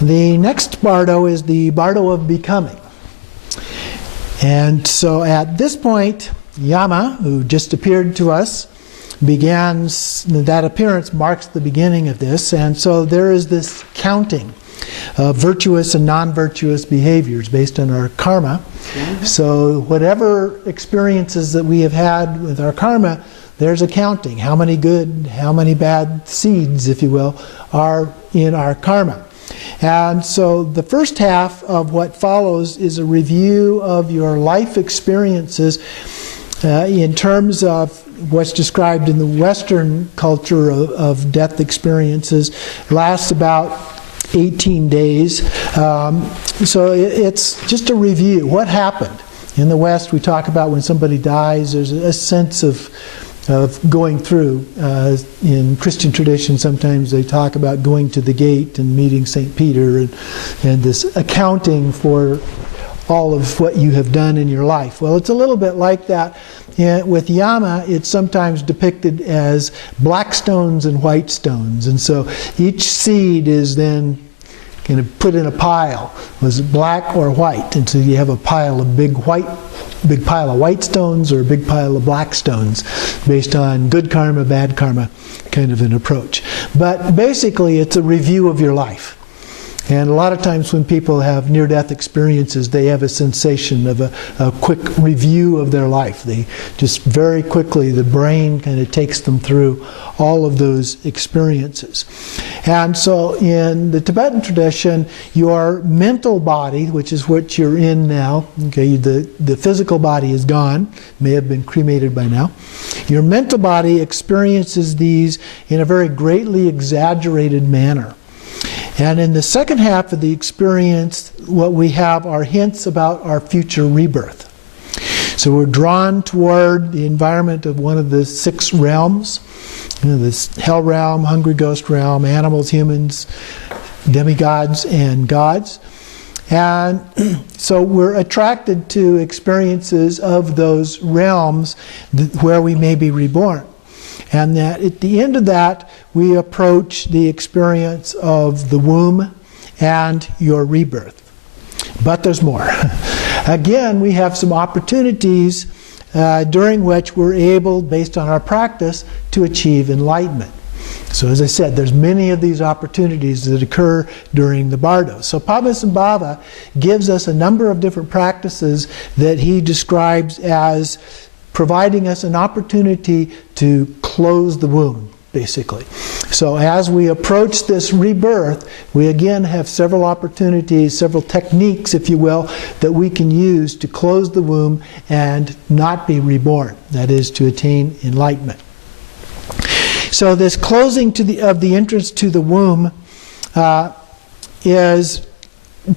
The next Bardo is the Bardo of becoming. And so at this point, Yama, who just appeared to us, that appearance marks the beginning of this. And so there is this counting of virtuous and non-virtuous behaviors based on our karma. So whatever experiences that we have had with our karma, there's a counting. How many good, how many bad seeds, if you will, are in our karma. And so the first half of what follows is a review of your life experiences in terms of what's described in the Western culture of death experiences. Lasts about 18 days. So it's just a review. What happened? In the West, we talk about when somebody dies, there's a sense of going through. In Christian tradition, sometimes they talk about going to the gate and meeting St. Peter and this accounting for all of what you have done in your life. Well, it's a little bit like that. With Yama, it's sometimes depicted as black stones and white stones. And so each seed is then kind of put in a pile. Was it black or white? And so you have a pile of big pile of white stones or a big pile of black stones based on good karma, bad karma kind of an approach. But basically it's a review of your life. And a lot of times when people have near-death experiences, they have a sensation of a quick review of their life. They just very quickly, the brain kind of takes them through all of those experiences. And so in the Tibetan tradition, your mental body, which is what you're in now, okay, the physical body is gone, may have been cremated by now. Your mental body experiences these in a very greatly exaggerated manner. And in the second half of the experience, what we have are hints about our future rebirth. So we're drawn toward the environment of one of the 6 realms. This hell realm, hungry ghost realm, animals, humans, demigods, and gods. And so we're attracted to experiences of those realms where we may be reborn. And that at the end of that, we approach the experience of the womb and your rebirth. But there's more. Again, we have some opportunities during which we're able, based on our practice, to achieve enlightenment. So as I said, there's many of these opportunities that occur during the Bardos. So Padmasambhava gives us a number of different practices that he describes as providing us an opportunity to close the wound, basically. So as we approach this rebirth, we again have several opportunities, several techniques, if you will, that we can use to close the womb and not be reborn. That is, to attain enlightenment. So this closing of the entrance to the womb is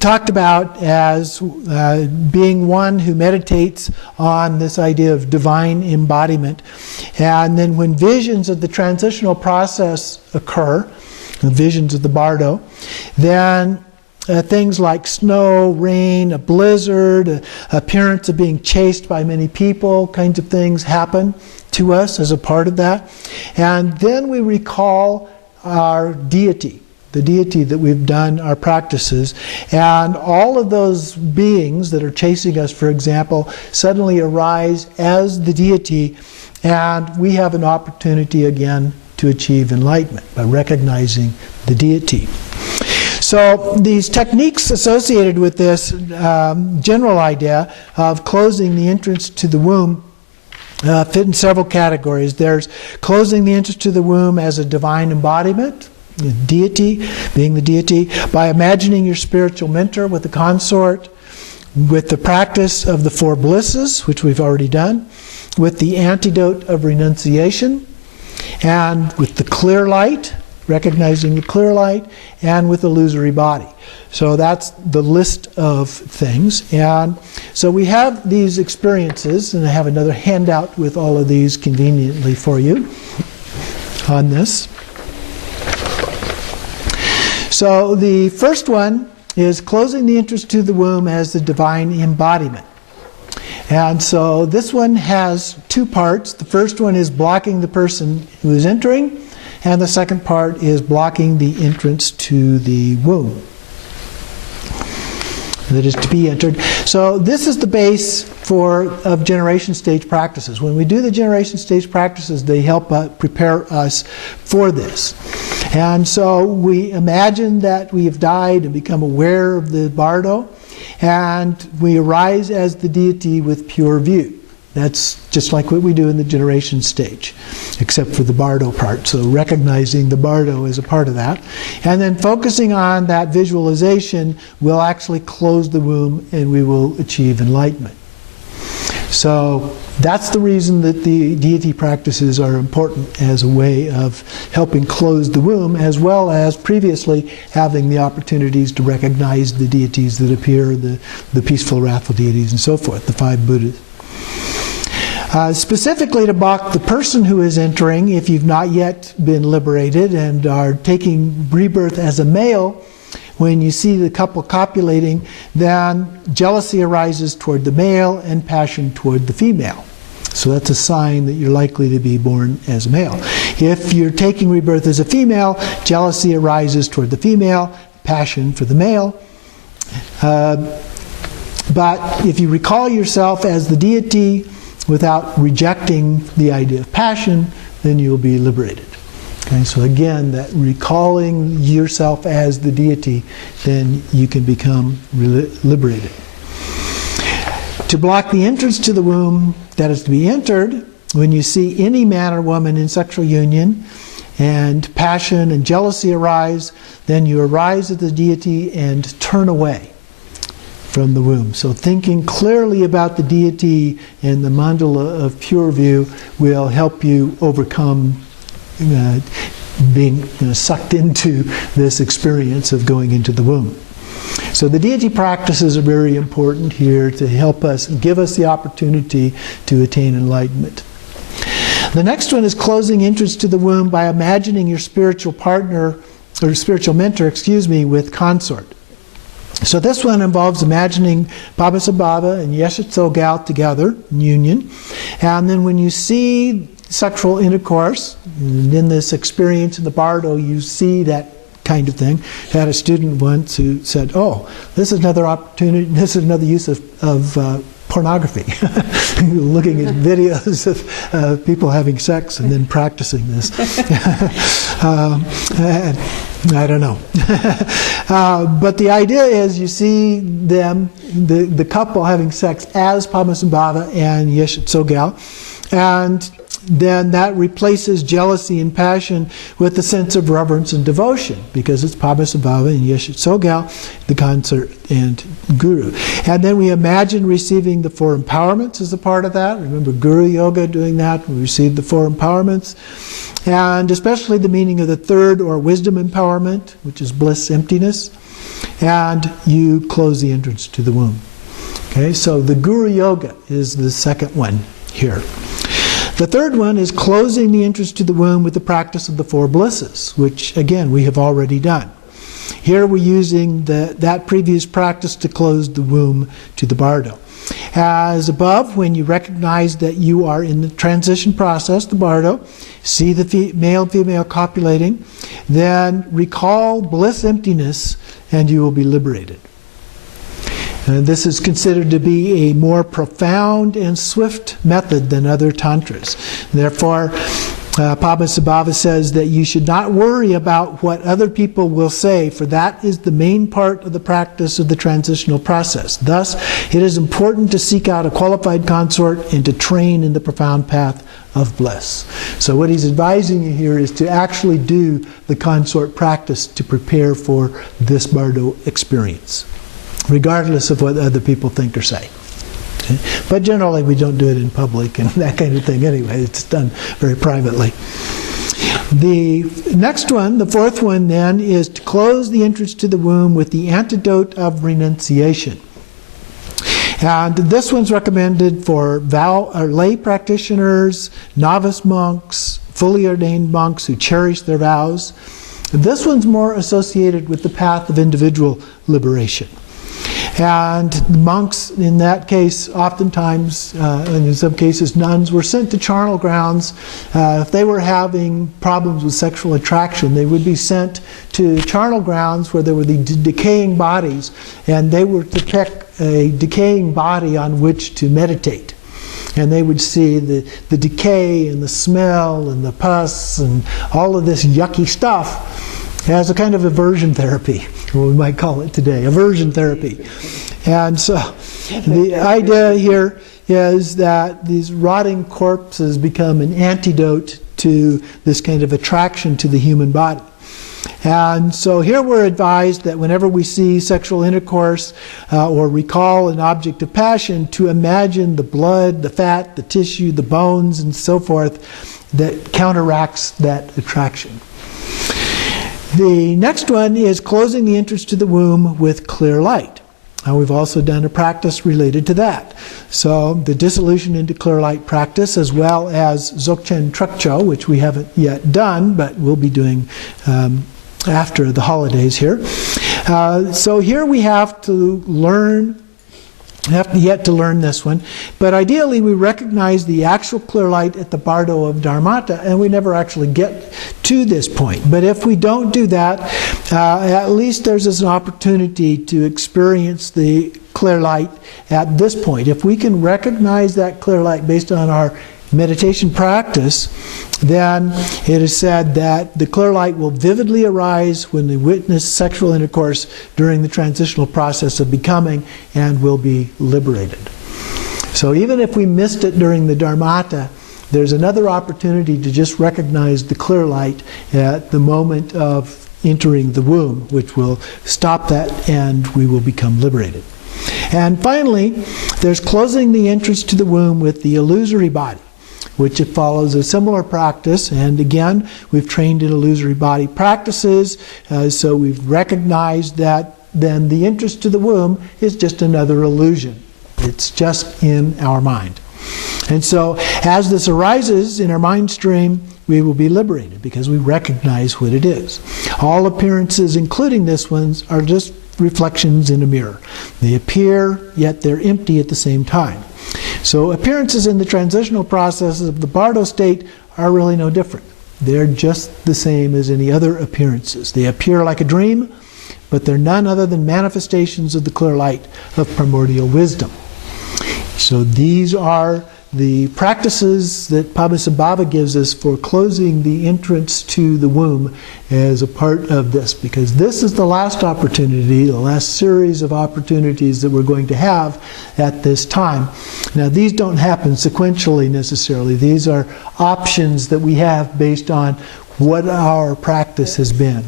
talked about as being one who meditates on this idea of divine embodiment. And then when visions of the transitional process occur, the visions of the Bardo, then things like snow, rain, a blizzard, appearance of being chased by many people, kinds of things happen to us as a part of that. And then we recall our deity, the deity that we've done our practices, and all of those beings that are chasing us, for example, suddenly arise as the deity, and we have an opportunity again to achieve enlightenment by recognizing the deity. So these techniques associated with this general idea of closing the entrance to the womb fit in several categories. There's closing the entrance to the womb as a divine embodiment, deity, being the deity, by imagining your spiritual mentor with the consort, with the practice of the 4 blisses, which we've already done, with the antidote of renunciation, and with the clear light, recognizing the clear light, and with illusory body. So that's the list of things. And so we have these experiences, and I have another handout with all of these conveniently for you on this. So the first one is closing the entrance to the womb as the divine embodiment. And so this one has 2 parts. The first one is blocking the person who is entering, and the second part is blocking the entrance to the womb. that is to be entered. So this is the base of generation stage practices. When we do the generation stage practices, they help prepare us for this. And so we imagine that we have died and become aware of the Bardo, and we arise as the deity with pure view. That's just like what we do in the generation stage, except for the Bardo part. So recognizing the Bardo is a part of that. And then focusing on that visualization will actually close the womb and we will achieve enlightenment. So that's the reason that the deity practices are important as a way of helping close the womb, as well as previously having the opportunities to recognize the deities that appear, the peaceful, wrathful deities and so forth, the 5 Buddhas. Specifically to block the person who is entering, if you've not yet been liberated and are taking rebirth as a male, when you see the couple copulating, then jealousy arises toward the male and passion toward the female. So that's a sign that you're likely to be born as a male. If you're taking rebirth as a female, jealousy arises toward the female, passion for the male. But if you recall yourself as the deity without rejecting the idea of passion, then you'll be liberated. Okay, so again, that recalling yourself as the deity, then you can become liberated. To block the entrance to the womb that is to be entered, when you see any man or woman in sexual union and passion and jealousy arise, then you arise as the deity and turn away from the womb. So thinking clearly about the deity and the mandala of pure view will help you overcome being sucked into this experience of going into the womb. So the deity practices are very important here to help us, give us the opportunity to attain enlightenment. The next one is closing entrance to the womb by imagining your spiritual partner, or spiritual mentor, with consort. So this one involves imagining Padmasambhava and Yeshe Tsogyal together in union. And then when you see sexual intercourse, and in this experience in the Bardo, you see that kind of thing. I had a student once who said, "Oh, this is another opportunity, this is another use of pornography." Looking at videos of people having sex and then practicing this. I don't know. But the idea is you see them, the couple having sex as Padmasambhava and Yeshe Tsogyal, and then that replaces jealousy and passion with a sense of reverence and devotion, because it's Padmasambhava and Yeshe Tsogyal, the consort and guru. And then we imagine receiving the 4 empowerments as a part of that. Remember Guru Yoga doing that. We received the 4 empowerments. And especially the meaning of the 3rd, or wisdom empowerment, which is bliss emptiness. And you close the entrance to the womb. Okay, so the Guru Yoga is the second one here. The third one is closing the entrance to the womb with the practice of the 4 blisses, which again we have already done. Here we're using that previous practice to close the womb to the Bardo. As above, when you recognize that you are in the transition process, the Bardo, see the male and female copulating, then recall bliss emptiness and you will be liberated. And this is considered to be a more profound and swift method than other tantras. Therefore, Padmasambhava says that you should not worry about what other people will say, for that is the main part of the practice of the transitional process. Thus, it is important to seek out a qualified consort and to train in the profound path of bliss. So what he's advising you here is to actually do the consort practice to prepare for this Bardo experience, regardless of what other people think or say. Okay? But generally we don't do it in public and that kind of thing anyway. It's done very privately. The next one, the 4th one then, is to close the entrance to the womb with the antidote of renunciation. And this one's recommended for lay practitioners, novice monks, fully ordained monks who cherish their vows. This one's more associated with the path of individual liberation. And monks, in that case, oftentimes, and in some cases nuns, were sent to charnel grounds. If they were having problems with sexual attraction, they would be sent to charnel grounds where there were the decaying bodies, and they were to pick a decaying body on which to meditate. And they would see the decay and the smell and the pus and all of this yucky stuff as a kind of aversion therapy, or we might call it today, aversion therapy. And so the idea here is that these rotting corpses become an antidote to this kind of attraction to the human body. And so here we're advised that whenever we see sexual intercourse or recall an object of passion, to imagine the blood, the fat, the tissue, the bones, and so forth that counteracts that attraction. The next one is closing the entrance to the womb with clear light. Now we've also done a practice related to that. So the dissolution into clear light practice, as well as Dzogchen Trukcho, which we haven't yet done, but we'll be doing after the holidays here. So here we have to yet to learn this one, but ideally we recognize the actual clear light at the Bardo of Dharmata, and we never actually get to this point. But if we don't do that, at least there's an opportunity to experience the clear light at this point. If we can recognize that clear light based on our meditation practice, then it is said that the clear light will vividly arise when we witness sexual intercourse during the transitional process of becoming, and will be liberated. So even if we missed it during the Dharmata, there's another opportunity to just recognize the clear light at the moment of entering the womb, which will stop that and we will become liberated. And finally, there's closing the entrance to the womb with the illusory body, which it follows a similar practice. And again, we've trained in illusory body practices, so we've recognized that then the entrance to the womb is just another illusion. It's just in our mind. And so as this arises in our mind stream, we will be liberated because we recognize what it is. All appearances, including this ones, are just reflections in a mirror. They appear, yet they're empty at the same time. So appearances in the transitional processes of the Bardo state are really no different. They're just the same as any other appearances. They appear like a dream, but they're none other than manifestations of the clear light of primordial wisdom. So these are the practices that Padmasambhava gives us for closing the entrance to the womb as a part of this, because this is the last opportunity, the last series of opportunities that we're going to have at this time. Now these don't happen sequentially necessarily. These are options that we have based on what our practice has been.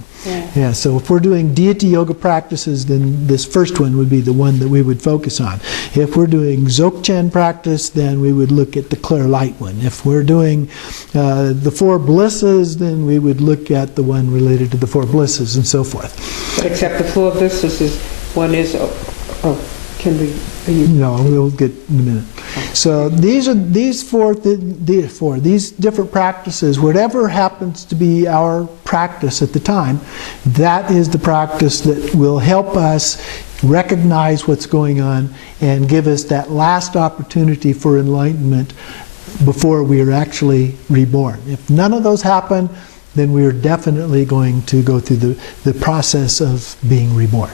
Yeah, so if we're doing deity yoga practices, then this first one would be the one that we would focus on. If we're doing Dzogchen practice, then we would look at the clear light one. If we're doing the four blisses, then we would look at the one related to the four blisses and so forth. But except the four blisses, one is, can we? No, we'll get in a minute. So these are these different practices. Whatever happens to be our practice at the time, that is the practice that will help us recognize what's going on and give us that last opportunity for enlightenment before we are actually reborn. If none of those happen, then we are definitely going to go through the process of being reborn.